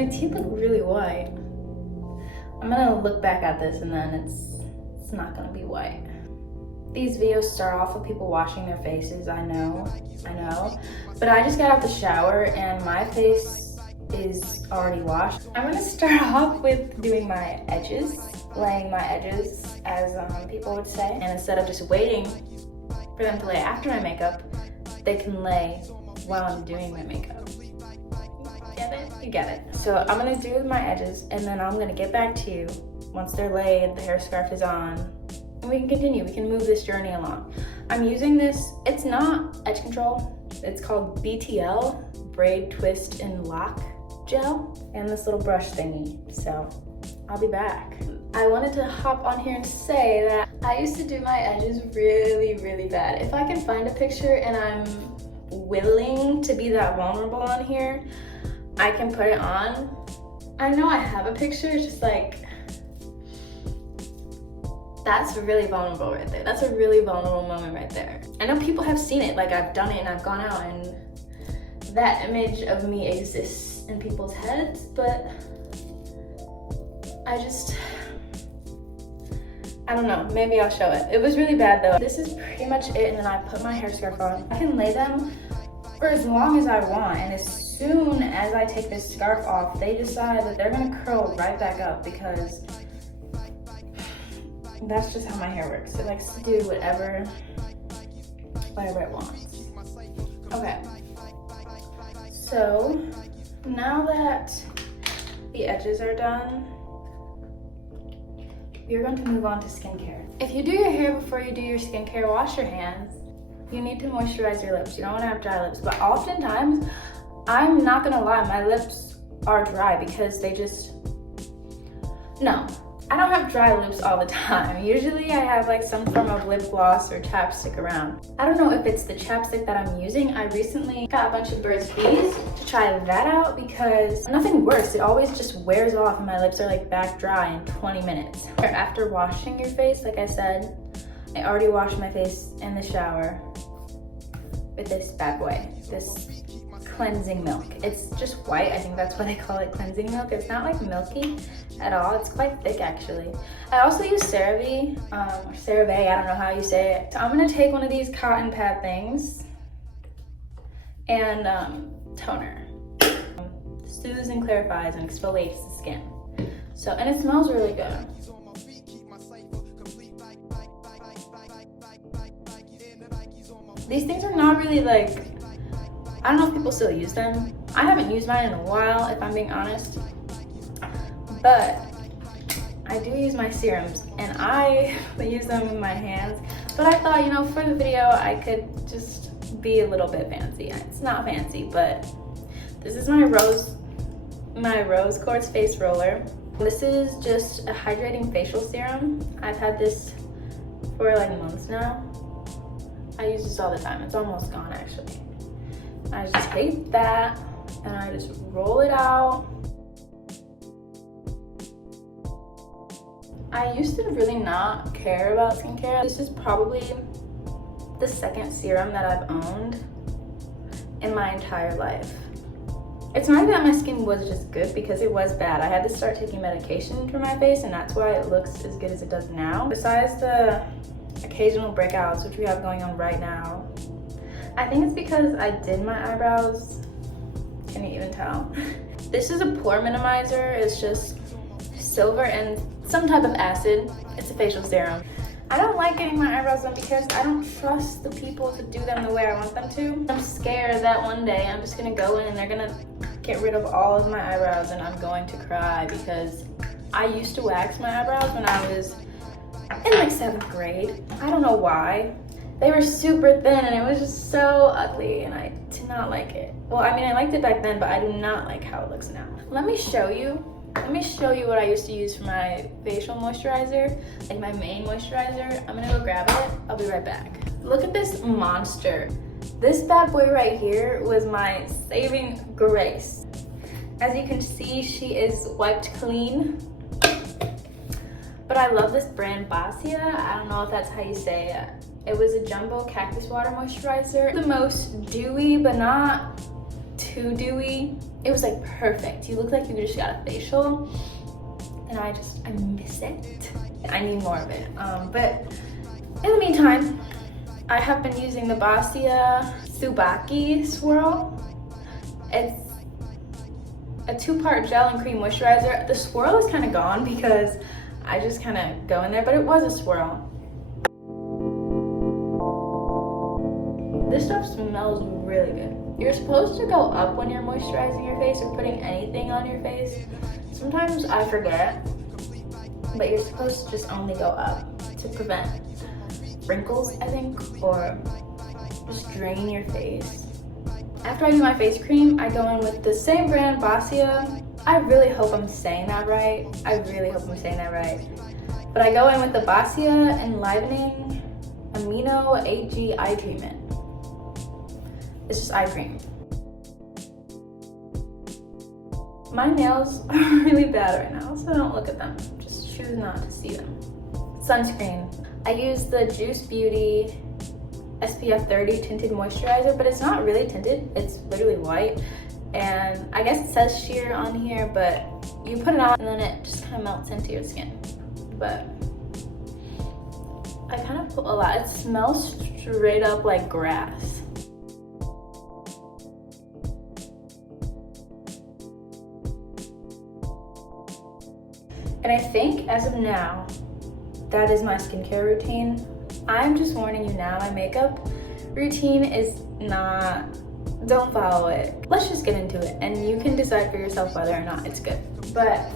My teeth look really white. I'm gonna look back at this and then it's not gonna be white. These videos start off with people washing their faces, I know. But I just got out the shower and my face is already washed. I'm gonna start off with doing my edges, laying my edges, as people would say. And instead of just waiting for them to lay after my makeup, they can lay while I'm doing my makeup. Get it? You get it. So I'm gonna do my edges and then I'm gonna get back to you once they're laid, the hair scarf is on, and we can continue. We can move this journey along. I'm using this, it's not edge control, it's called BTL, Braid Twist and Lock Gel, and this little brush thingy. So I'll be back. I wanted to hop on here and say that I used to do my edges really bad. If I can find a picture and I'm willing to be that vulnerable on here, I can put it on. I know I have a picture, it's just like, that's really vulnerable right there. That's a really vulnerable moment right there. I know people have seen it, like I've done it and I've gone out and that image of me exists in people's heads, but I don't know, maybe I'll show it. It was really bad though. This is pretty much it, and then I put my hair scarf on. I can lay them for as long as I want, and as soon as I take this scarf off, they decide that they're gonna curl right back up because that's just how my hair works. It likes to do whatever it wants. Okay, so now that the edges are done, you're going to move on to skincare. If you do your hair before you do your skincare, wash your hands. You need to moisturize your lips. You don't want to have dry lips, but oftentimes, I'm not gonna lie, my lips are dry because no, I don't have dry lips all the time. Usually I have like some form of lip gloss or chapstick around. I don't know if it's the chapstick that I'm using. I recently got a bunch of Burt's Bees to try that out because nothing works. It always just wears off and my lips are like back dry in 20 minutes. After washing your face, like I said, I already washed my face in the shower with this bad boy, this cleansing milk. It's just white. I think that's why they call it cleansing milk. It's not like milky at all. It's quite thick actually. I also use CeraVe, or CeraVe, I don't know how you say it. So I'm gonna take one of these cotton pad things and toner. Soothes and clarifies and exfoliates the skin. So, and it smells really good. These things are not really like, I don't know if people still use them. I haven't used mine in a while, if I'm being honest. But I do use my serums and I use them with my hands. But I thought, you know, for the video, I could just be a little bit fancy. It's not fancy, but this is my rose quartz face roller. This is just a hydrating facial serum. I've had this for like months now. I use this all the time. It's almost gone actually. I just take that and I just roll it out. I used to really not care about skincare. This is probably the second serum that I've owned in my entire life. It's not that my skin was just good, because it was bad. I had to start taking medication for my face and that's why it looks as good as it does now. Besides the occasional breakouts, which we have going on right now, I think it's because I did my eyebrows. Can you even tell? This is a pore minimizer. It's just silver and some type of acid. It's a facial serum. I don't like getting my eyebrows done because I don't trust the people to do them the way I want them to. I'm scared that one day I'm just gonna go in and they're gonna get rid of all of my eyebrows and I'm going to cry, because I used to wax my eyebrows when I was in like 7th grade. I don't know why. They were super thin and it was just so ugly and I did not like it. Well, I mean, I liked it back then, but I do not like how it looks now. Let me show you what I used to use for my facial moisturizer, like my main moisturizer. I'm gonna go grab it. I'll be right back. Look at this monster. This bad boy right here was my saving grace. As you can see, she is wiped clean. But I love this brand, Basia. I don't know if that's how you say it. It was a jumbo cactus water moisturizer. The most dewy, but not too dewy. It was like perfect. You look like you just got a facial, and I miss it. I need more of it. But in the meantime, I have been using the Boscia Tsubaki Swirl. It's a 2-part gel and cream moisturizer. The swirl is kind of gone because I just kind of go in there, but it was a swirl. This stuff smells really good. You're supposed to go up when you're moisturizing your face or putting anything on your face. Sometimes I forget, but you're supposed to just only go up to prevent wrinkles, I think, or just drain your face. After I do my face cream, I go in with the same brand, Boscia. I really hope I'm saying that right. But I go in with the Boscia Enlivening Amino AG Eye Treatment. It's just eye cream. My nails are really bad right now, so don't look at them. Just choose not to see them. Sunscreen. I use the Juice Beauty SPF 30 tinted moisturizer, but it's not really tinted. It's literally white. And I guess it says sheer on here, but you put it on and then it just kind of melts into your skin. But I kind of put a lot. It smells straight up like grass. And I think as of now, that is my skincare routine. I'm just warning you now, my makeup routine is not, don't follow it. Let's just get into it and you can decide for yourself whether or not it's good. But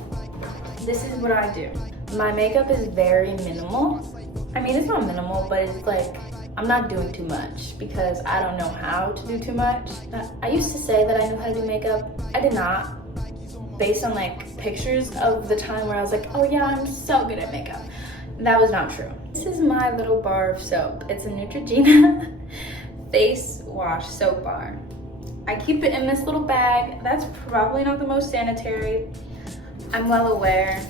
this is what I do. My makeup is very minimal. I mean, it's not minimal, but it's like, I'm not doing too much because I don't know how to do too much. I used to say that I knew how to do makeup. I did not. Based on like pictures of the time where I was like, oh yeah, I'm so good at makeup. That was not true. This is my little bar of soap. It's a Neutrogena face wash soap bar. I keep it in this little bag. That's probably not the most sanitary. I'm well aware.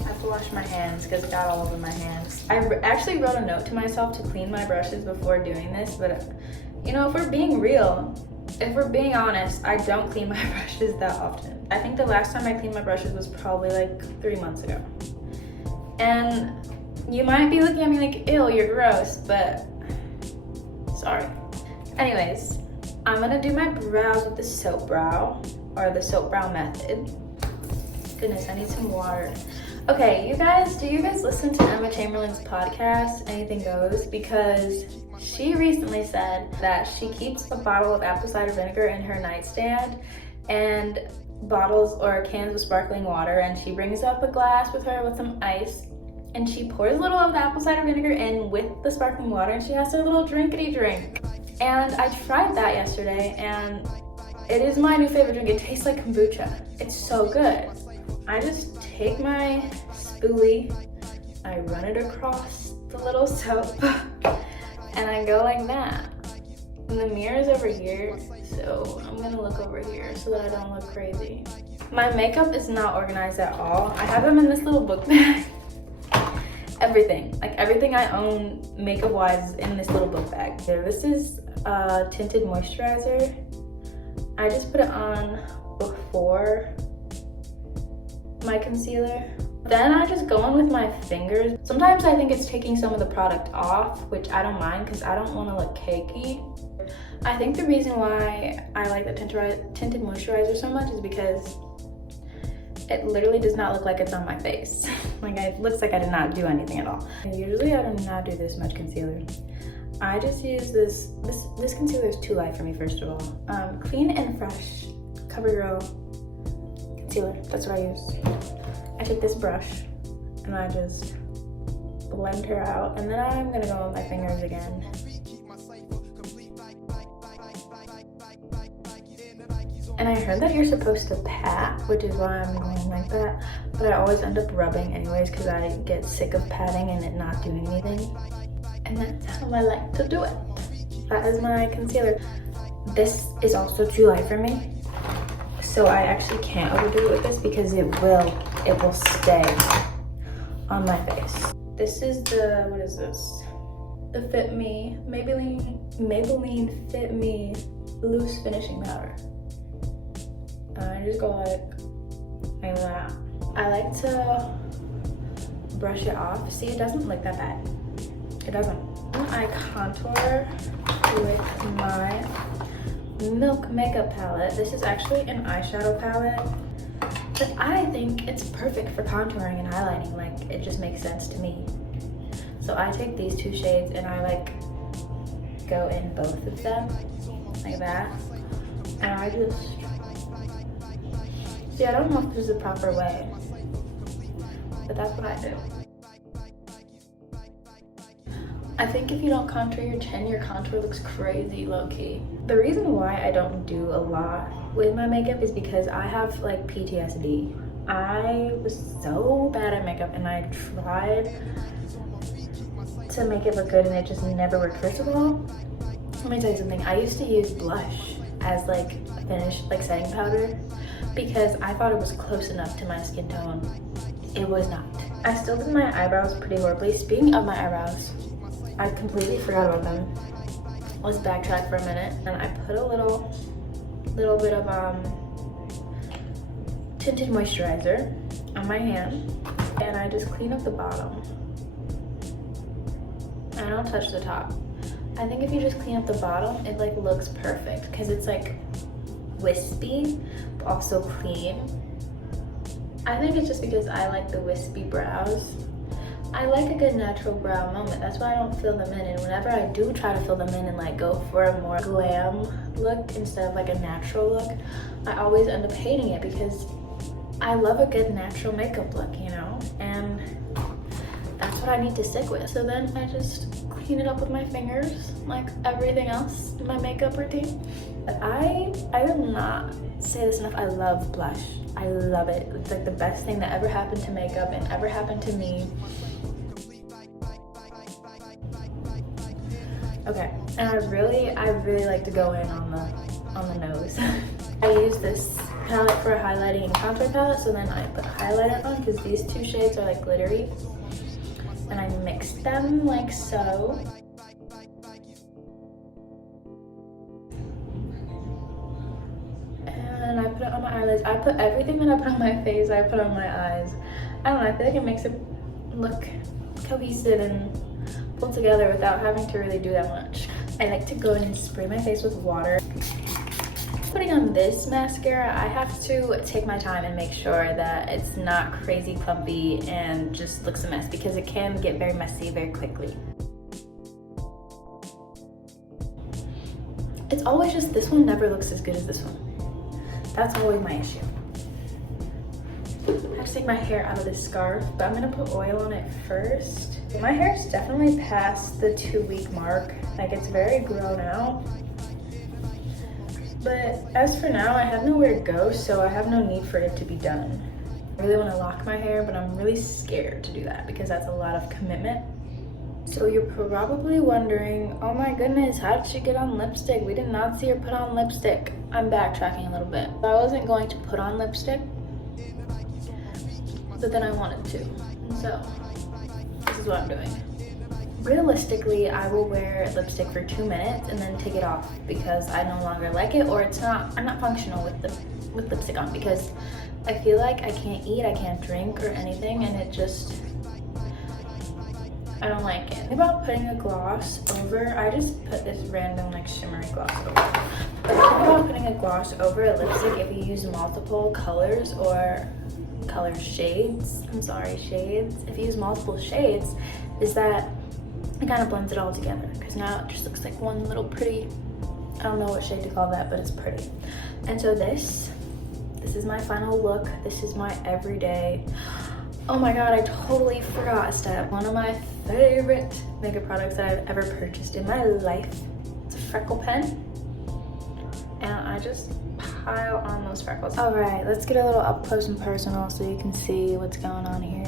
I have to wash my hands because it got all over my hands. I actually wrote a note to myself to clean my brushes before doing this, but you know, if we're being real, if we're being honest, I don't clean my brushes that often. I think the last time I cleaned my brushes was probably like 3 months ago. And you might be looking at me like, ew, you're gross, but sorry. Anyways, I'm gonna do my brows with the soap brow, or the soap brow method. Goodness, I need some water. Okay, you guys, do you guys listen to Emma Chamberlain's podcast, Anything Goes? Because she recently said that she keeps a bottle of apple cider vinegar in her nightstand and bottles or cans of sparkling water, and she brings up a glass with her with some ice and she pours a little of the apple cider vinegar in with the sparkling water and she has her little drinkity drink. And I tried that yesterday and it is my new favorite drink. It tastes like kombucha. It's so good. I just take my spoolie, I run it across the little soap and I go like that. And the mirror is over here, so I'm gonna look over here so that I don't look crazy. My makeup is not organized at all. I have them in this little book bag. Everything, like everything I own makeup wise is in this little book bag. This is a tinted moisturizer. I just put it on before my concealer. Then I just go in with my fingers. Sometimes I think it's taking some of the product off, which I don't mind because I don't want to look cakey. I think the reason why I like the tinted moisturizer so much is because it literally does not look like it's on my face. Like it looks like I did not do anything at all. And usually I do not do this much concealer. I just use this concealer is too light for me, first of all. Clean and Fresh CoverGirl concealer, that's what I use. I take this brush and I just blend her out, and then I'm gonna go with my fingers again. And I heard that you're supposed to pat, which is why I'm going like that, but I always end up rubbing anyways because I get sick of patting and it not doing anything. And that's how I like to do it. That is my concealer. This is also too light for me, so I actually can't overdo it with this because it will stay on my face. This is the, what is this? The Fit Me, Maybelline Fit Me Loose Finishing Powder. I just go like that. I like to brush it off. See, it doesn't look that bad. It doesn't. I contour with my Milk makeup palette. This is actually an eyeshadow palette, but I think it's perfect for contouring and highlighting. Like, it just makes sense to me. So I take these two shades and I like go in both of them like that, and I just see, I don't know if this is the proper way, but that's what I do. I think if you don't contour your chin, your contour looks crazy low-key. The reason why I don't do a lot with my makeup is because I have like PTSD. I was so bad at makeup and I tried to make it look good and it just never worked. First of all, let me tell you something. I used to use blush as like a finish, like setting powder, because I thought it was close enough to my skin tone. It was not. I still did my eyebrows pretty horribly. Speaking of my eyebrows, I completely forgot about them. Let's backtrack for a minute. And I put a little bit of tinted moisturizer on my hand, and I just clean up the bottom. I don't touch the top. I think if you just clean up the bottom, it like looks perfect because it's like wispy but also clean. I think it's just because I like the wispy brows. I like a good natural brow moment. That's why I don't fill them in, and whenever I do try to fill them in and like go for a more glam look instead of like a natural look, I always end up hating it because I love a good natural makeup look, you know, and that's what I need to stick with. So then I just clean it up with my fingers like everything else in my makeup routine. But I will not say this enough, I love blush. I love it. It's like the best thing that ever happened to makeup and ever happened to me. Okay, and I really like to go in on the nose. I use this palette for a highlighting and contour palette, so then I put highlighter on because these two shades are like glittery, and I mix them like so. And I put it on my eyelids. I put everything that I put on my face, I put on my eyes. I don't know, I feel like it makes it look cohesive and pulled together without having to really do that much. I like to go in and spray my face with water. Putting on this mascara, I have to take my time and make sure that it's not crazy clumpy and just looks a mess, because it can get very messy very quickly. It's always just, this one never looks as good as this one. That's always my issue. I have to take my hair out of this scarf, but I'm gonna put oil on it first. My hair is definitely past the 2-week mark. Like, it's very grown out. But as for now, I have nowhere to go, so I have no need for it to be done. I really want to lock my hair, but I'm really scared to do that because that's a lot of commitment. So you're probably wondering, oh my goodness, how did she get on lipstick? We did not see her put on lipstick. I'm backtracking a little bit. I wasn't going to put on lipstick, but then I wanted to. And so this is what I'm doing. Realistically, I will wear lipstick for 2 minutes and then take it off because I no longer like it, or I'm not functional with lipstick on, because I feel like I can't eat, I can't drink or anything, and it just, I don't like it. Think about putting a gloss over. I just put this random like shimmery gloss over. But think about putting a gloss over a lipstick if you use multiple colors or shades. Shades. If you use multiple shades, is that it kind of blends it all together, because now it just looks like one little pretty, I don't know what shade to call that, but it's pretty. And so this is my final look. This is my everyday. Oh my god, I totally forgot a step. One of my favorite makeup products that I've ever purchased in my life. It's a freckle pen, and I just pile on those freckles. All right, let's get a little up close and personal so you can see what's going on here.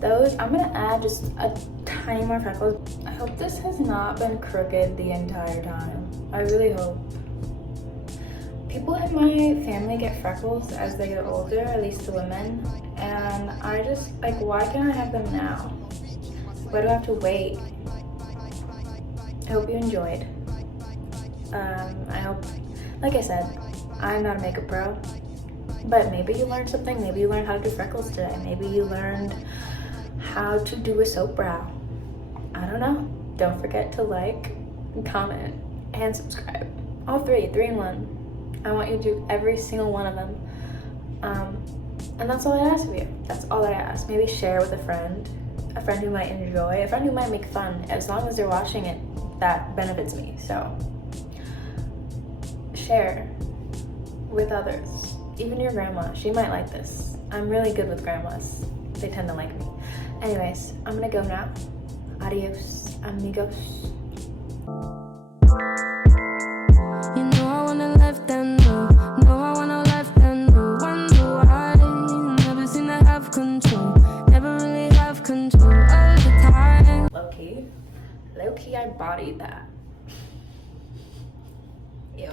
Those, I'm gonna add just a tiny more freckles. I hope this has not been crooked the entire time. I really hope. People in my family get freckles as they get older, at least the women, and I just, like, why can't I have them now? Why do I have to wait? I hope you enjoyed. I hope, like I said, I'm not a makeup pro, but maybe you learned something. Maybe you learned how to do freckles today. Maybe you learned how to do a soap brow. I don't know. Don't forget to like, comment, and subscribe. All three in one. I want you to do every single one of them. And that's all I ask of you. That's all I ask. Maybe share with a friend who might enjoy, a friend who might make fun. As long as they're watching it, that benefits me. So share with others. Even your grandma, she might like this. I'm really good with grandmas. They tend to like me. Anyways, I'm gonna go now. Adios, amigos. You know I wanna left and no, no I wanna left and no. Wonder why, never seem to have control, never really have control all the time. Low key, I bodied that. Ew.